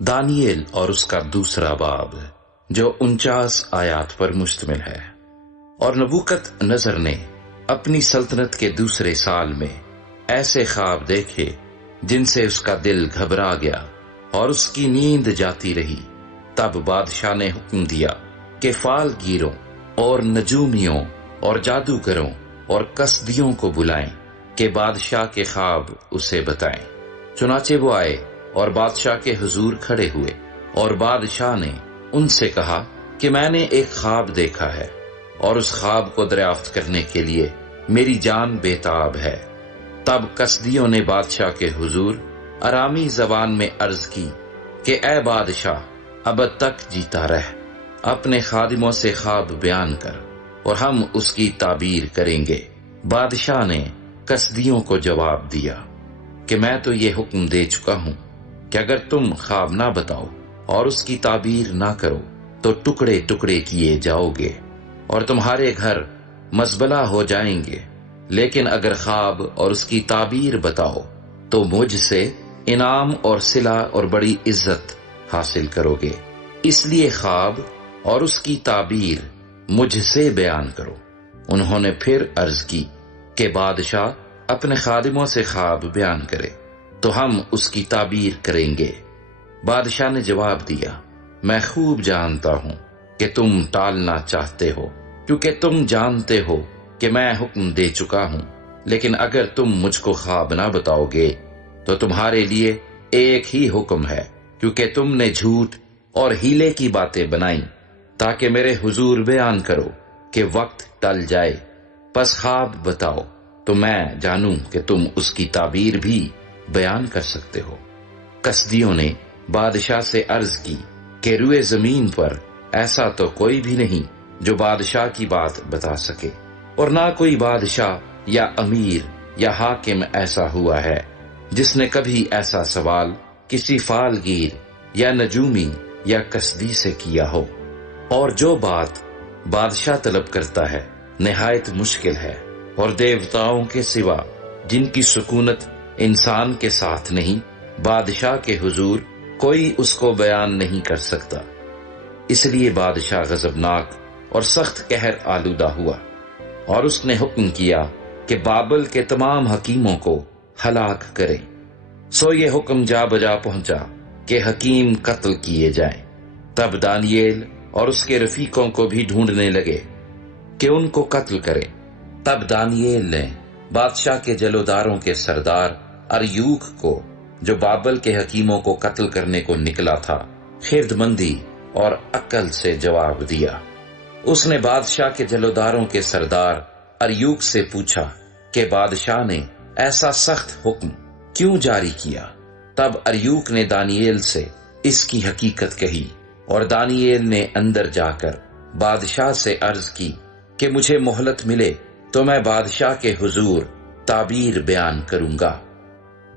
دانیل اور اس کا دوسرا باب جو 49 آیات پر مشتمل ہے۔ اور نبوکت نظر نے اپنی سلطنت کے دوسرے سال میں ایسے خواب دیکھے جن سے اس کا دل گھبرا گیا اور اس کی نیند جاتی رہی۔ تب بادشاہ نے حکم دیا کہ فال گیروں اور نجومیوں اور جادوگروں اور کسدیوں کو بلائیں کہ بادشاہ کے خواب اسے بتائیں۔ چنانچہ وہ آئے اور بادشاہ کے حضور کھڑے ہوئے، اور بادشاہ نے ان سے کہا کہ میں نے ایک خواب دیکھا ہے، اور اس خواب کو دریافت کرنے کے لیے میری جان بےتاب ہے۔ تب کسدیوں نے بادشاہ کے حضور ارامی زبان میں عرض کی کہ اے بادشاہ، ابد تک جیتا رہ، اپنے خادموں سے خواب بیان کر اور ہم اس کی تعبیر کریں گے۔ بادشاہ نے کسدیوں کو جواب دیا کہ میں تو یہ حکم دے چکا ہوں کہ اگر تم خواب نہ بتاؤ اور اس کی تعبیر نہ کرو تو ٹکڑے ٹکڑے کیے جاؤ گے اور تمہارے گھر مزبلہ ہو جائیں گے، لیکن اگر خواب اور اس کی تعبیر بتاؤ تو مجھ سے انعام اور صلہ اور بڑی عزت حاصل کرو گے۔ اس لیے خواب اور اس کی تعبیر مجھ سے بیان کرو۔ انہوں نے پھر عرض کی کہ بادشاہ اپنے خادموں سے خواب بیان کرے تو ہم اس کی تعبیر کریں گے۔ بادشاہ نے جواب دیا، میں خوب جانتا ہوں کہ تم ٹالنا چاہتے ہو، کیونکہ تم جانتے ہو کہ میں حکم دے چکا ہوں، لیکن اگر تم مجھ کو خواب نہ بتاؤ گے تو تمہارے لیے ایک ہی حکم ہے، کیونکہ تم نے جھوٹ اور ہیلے کی باتیں بنائیں تاکہ میرے حضور بیان کرو کہ وقت ٹل جائے۔ پس خواب بتاؤ تو میں جانوں کہ تم اس کی تعبیر بھی بیان کر سکتے ہو۔ کسدیوں نے بادشاہ سے عرض کی کہ روئے زمین پر ایسا تو کوئی بھی نہیں جو بادشاہ کی بات بتا سکے، اور نہ کوئی بادشاہ یا امیر یا حاکم ایسا ہوا ہے جس نے کبھی ایسا سوال کسی فالگیر یا نجومی یا کسدی سے کیا ہو۔ اور جو بات بادشاہ طلب کرتا ہے نہایت مشکل ہے، اور دیوتاؤں کے سوا جن کی سکونت انسان کے ساتھ نہیں، بادشاہ کے حضور کوئی اس کو بیان نہیں کر سکتا۔ اس لیے بادشاہ غضبناک اور سخت قہر آلودہ ہوا، اور اس نے حکم کیا کہ بابل کے تمام حکیموں کو ہلاک کرے۔ سو یہ حکم جا بجا پہنچا کہ حکیم قتل کیے جائیں۔ تب دانییل اور اس کے رفیقوں کو بھی ڈھونڈنے لگے کہ ان کو قتل کرے۔ تب دانییل نے بادشاہ کے جلوداروں کے سردار اریوک کو، جو بابل کے حکیموں کو قتل کرنے کو نکلا تھا، خردمندی اور عقل سے جواب دیا۔ اس نے بادشاہ کے جلوداروں کے سردار اریوک سے پوچھا کہ بادشاہ نے ایسا سخت حکم کیوں جاری کیا؟ تب اریوک نے دانییل سے اس کی حقیقت کہی، اور دانییل نے اندر جا کر بادشاہ سے عرض کی کہ مجھے مہلت ملے تو میں بادشاہ کے حضور تعبیر بیان کروں گا۔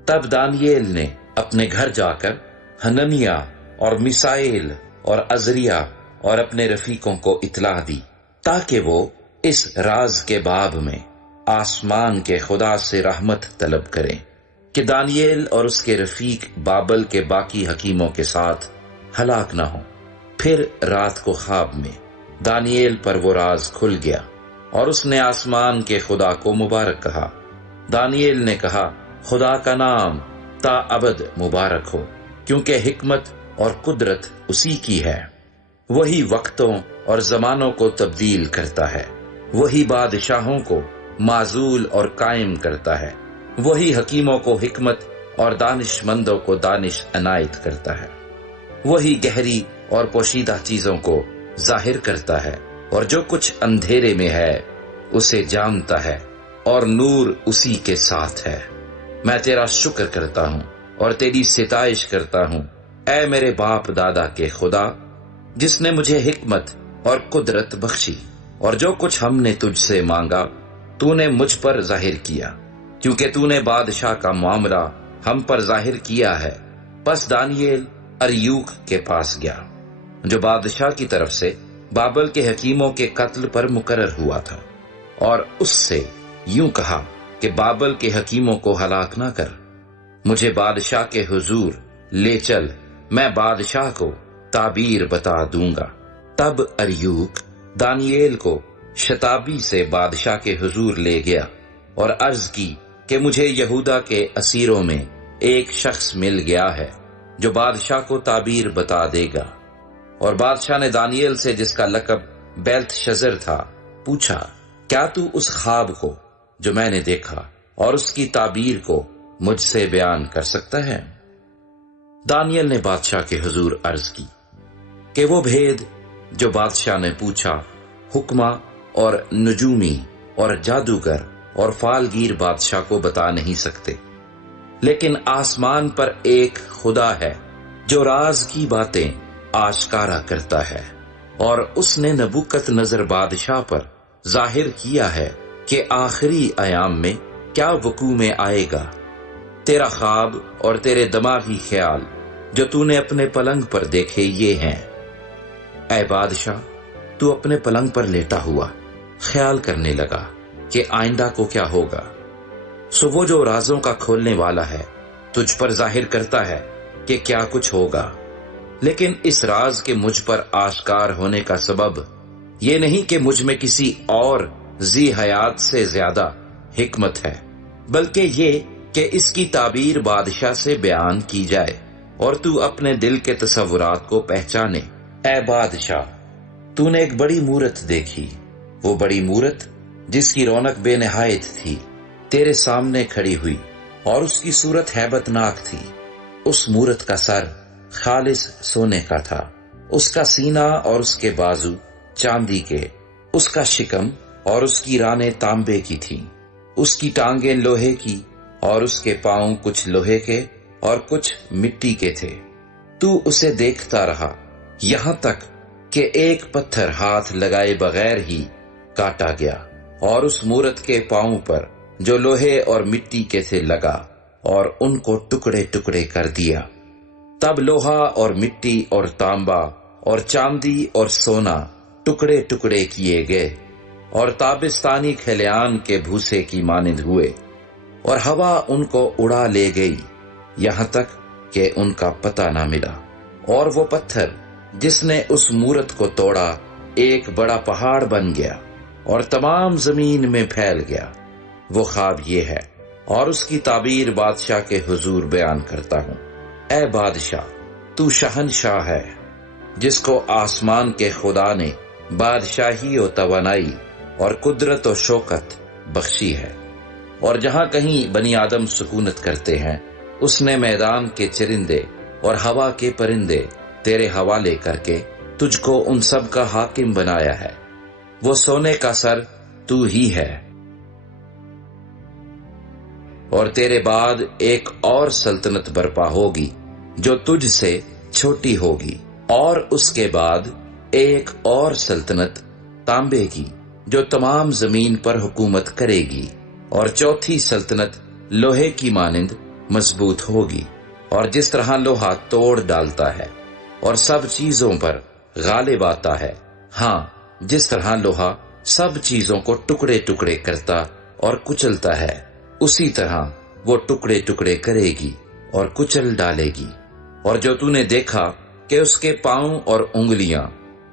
تب دانییل نے اپنے گھر جا کر حننیہ اور میسائیل اور عزریہ اور اپنے رفیقوں کو اطلاع دی تاکہ وہ اس راز کے باب میں آسمان کے خدا سے رحمت طلب کریں کہ دانییل اور اس کے رفیق بابل کے باقی حکیموں کے ساتھ ہلاک نہ ہوں۔ پھر رات کو خواب میں دانییل پر وہ راز کھل گیا، اور اس نے آسمان کے خدا کو مبارک کہا۔ دانییل نے کہا، خدا کا نام تا ابد مبارک ہو، کیونکہ حکمت اور قدرت اسی کی ہے۔ وہی وقتوں اور زمانوں کو تبدیل کرتا ہے، وہی بادشاہوں کو معزول اور قائم کرتا ہے، وہی حکیموں کو حکمت اور دانش مندوں کو دانش عنایت کرتا ہے، وہی گہری اور پوشیدہ چیزوں کو ظاہر کرتا ہے، اور جو کچھ اندھیرے میں ہے اسے جانتا ہے، اور نور اسی کے ساتھ ہے۔ میں تیرا شکر کرتا ہوں اور تیری ستائش کرتا ہوں، اے میرے باپ دادا کے خدا، جس نے مجھے حکمت اور قدرت بخشی، اور جو کچھ ہم نے تجھ سے مانگا تو نے مجھ پر ظاہر کیا، کیونکہ تو نے بادشاہ کا معاملہ ہم پر ظاہر کیا ہے۔ پس دانییل اریوک کے پاس گیا، جو بادشاہ کی طرف سے بابل کے حکیموں کے قتل پر مقرر ہوا تھا، اور اس سے یوں کہا کہ بابل کے حکیموں کو ہلاک نہ کر، مجھے بادشاہ کے حضور لے چل میں بادشاہ کو تعبیر بتا دوں گا۔ تب اریوک دانییل کو شتابی سے بادشاہ کے حضور لے گیا اور عرض کی کہ مجھے یہودا کے اسیروں میں ایک شخص مل گیا ہے جو بادشاہ کو تعبیر بتا دے گا۔ اور بادشاہ نے دانییل سے، جس کا لقب بیلتشزر تھا، پوچھا، کیا تو اس خواب کو جو میں نے دیکھا اور اس کی تعبیر کو مجھ سے بیان کر سکتا ہے؟ دانییل نے بادشاہ کے حضور عرض کی کہ وہ بھید جو بادشاہ نے پوچھا حکمہ اور نجومی اور جادوگر اور فالگیر بادشاہ کو بتا نہیں سکتے، لیکن آسمان پر ایک خدا ہے جو راز کی باتیں آشکارا کرتا ہے، اور اس نے نبوکت نظر بادشاہ پر ظاہر کیا ہے کہ آخری ایام میں کیا وقوع میں آئے گا۔ تیرا خواب اور تیرے دماغی خیال جو تو نے اپنے پلنگ پر دیکھے یہ ہیں۔ اے بادشاہ، تو اپنے پلنگ پر لیٹا ہوا خیال کرنے لگا کہ آئندہ کو کیا ہوگا۔ سو وہ جو رازوں کا کھولنے والا ہے تجھ پر ظاہر کرتا ہے کہ کیا کچھ ہوگا، لیکن اس راز کے مجھ پر آشکار ہونے کا سبب یہ نہیں کہ مجھ میں کسی اور ذی حیات سے زیادہ حکمت ہے، بلکہ یہ کہ اس کی تعبیر بادشاہ سے بیان کی جائے اور تو اپنے دل کے تصورات کو پہچانے۔ اے بادشاہ، تو نے ایک بڑی مورت دیکھی، وہ بڑی مورت جس کی رونق بے نہایت تھی تیرے سامنے کھڑی ہوئی، اور اس کی صورت ہیبت ناک تھی۔ اس مورت کا سر خالص سونے کا تھا، اس کا سینہ اور اس کے بازو چاندی کے، اس کا شکم اور اس کی رانیں تانبے کی تھیں، اس کی ٹانگیں لوہے کی اور اس کے پاؤں کچھ لوہے کے اور کچھ مٹی کے تھے۔ تو اسے دیکھتا رہا یہاں تک کہ ایک پتھر ہاتھ لگائے بغیر ہی کاٹا گیا اور اس مورت کے پاؤں پر جو لوہے اور مٹی کے تھے لگا اور ان کو ٹکڑے ٹکڑے کر دیا۔ تب لوہا اور مٹی اور تانبا اور چاندی اور سونا ٹکڑے ٹکڑے کیے گئے اور تابستانی کھلیان کے بھوسے کی مانند ہوئے، اور ہوا ان کو اڑا لے گئی یہاں تک کہ ان کا پتہ نہ ملا۔ اور وہ پتھر جس نے اس مورت کو توڑا ایک بڑا پہاڑ بن گیا اور تمام زمین میں پھیل گیا۔ وہ خواب یہ ہے اور اس کی تعبیر بادشاہ کے حضور بیان کرتا ہوں۔ اے بادشاہ، تو شہنشاہ ہے جس کو آسمان کے خدا نے بادشاہی و توانائی اور قدرت و شوکت بخشی ہے، اور جہاں کہیں بنی آدم سکونت کرتے ہیں اس نے میدان کے چرندے اور ہوا کے پرندے تیرے حوالے کر کے تجھ کو ان سب کا حاکم بنایا ہے۔ وہ سونے کا سر تو ہی ہے، اور تیرے بعد ایک اور سلطنت برپا ہوگی جو تجھ سے چھوٹی ہوگی، اور اس کے بعد ایک اور سلطنت تانبے کی جو تمام زمین پر حکومت کرے گی، اور چوتھی سلطنت لوہے کی مانند مضبوط ہوگی، اور جس طرح لوہا توڑ ڈالتا ہے اور سب چیزوں پر غالب آتا ہے، ہاں جس طرح لوہا سب چیزوں کو ٹکڑے ٹکڑے کرتا اور کچلتا ہے، اسی طرح وہ ٹکڑے ٹکڑے کرے گی اور کچل ڈالے گی۔ اور جو تو نے دیکھا کہ اس کے پاؤں اور انگلیاں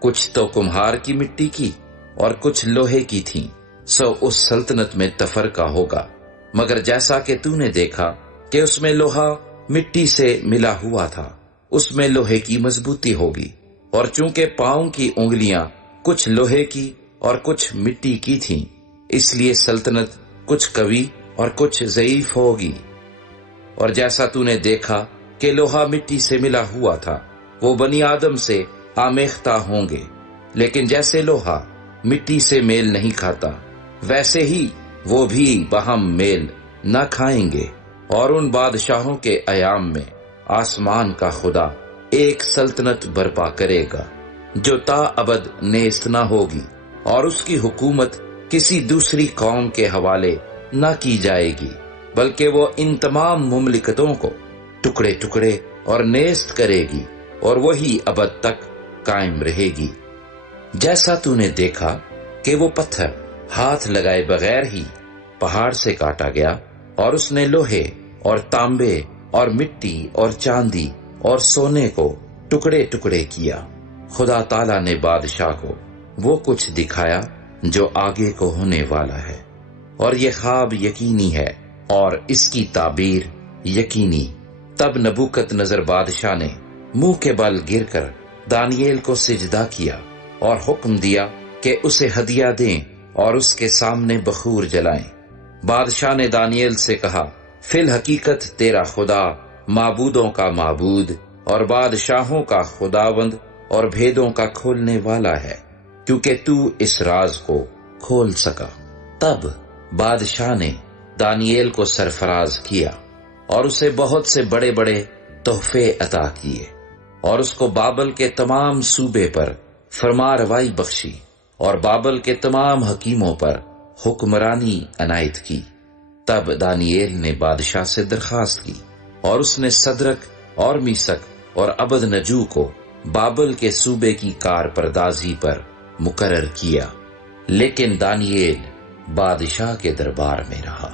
کچھ تو کمہار کی مٹی کی اور کچھ لوہے کی تھیں، سو اس سلطنت میں تفرقہ ہوگا، مگر جیسا کہ تو نے دیکھا کہ اس میں لوہا مٹی سے ملا ہوا تھا، اس میں لوہے کی مضبوطی ہوگی، اور چونکہ پاؤں کی انگلیاں کچھ لوہے کی اور کچھ مٹی کی تھیں، اس لیے سلطنت کچھ قوی اور کچھ ضعیف ہوگی۔ اور جیسا تو نے دیکھا کہ لوہا مٹی سے ملا ہوا تھا، وہ بنی آدم سے آمیختہ ہوں گے، لیکن جیسے لوہا مٹی سے میل نہیں کھاتا، ویسے ہی وہ بھی باہم میل نہ کھائیں گے۔ اور ان بادشاہوں کے ایام میں آسمان کا خدا ایک سلطنت برپا کرے گا جو تا ابد نیست نہ ہوگی، اور اس کی حکومت کسی دوسری قوم کے حوالے نہ کی جائے گی، بلکہ وہ ان تمام مملکتوں کو ٹکڑے ٹکڑے اور نیست کرے گی، اور وہی ابد تک قائم رہے گی۔ جیسا تو نے دیکھا کہ وہ پتھر ہاتھ لگائے بغیر ہی پہاڑ سے کاٹا گیا، اور اس نے لوہے اور تانبے اور مٹی اور چاندی اور سونے کو ٹکڑے ٹکڑے کیا۔ خدا تعالیٰ نے بادشاہ کو وہ کچھ دکھایا جو آگے کو ہونے والا ہے، اور یہ خواب یقینی ہے اور اس کی تعبیر یقینی۔ تب نبوکت نظر بادشاہ نے منہ کے بل گر کر دانییل کو سجدہ کیا اور حکم دیا کہ اسے ہدیہ دیں اور اس کے سامنے بخور جلائیں۔ بادشاہ نے دانییل سے کہا، فی الحقیقت تیرا خدا معبودوں کا معبود اور بادشاہوں کا خداوند اور بھیدوں کا کھولنے والا ہے، کیونکہ تو اس راز کو کھول سکا۔ تب بادشاہ نے دانییل کو سرفراز کیا اور اسے بہت سے بڑے بڑے تحفے عطا کیے، اور اس کو بابل کے تمام صوبے پر فرما روائی بخشی، اور بابل کے تمام حکیموں پر حکمرانی عنایت کی۔ تب دانییل نے بادشاہ سے درخواست کی، اور اس نے صدرک اور میسک اور عبد نجو کو بابل کے صوبے کی کار پردازی پر مقرر کیا، لیکن دانییل بادشاہ کے دربار میں رہا۔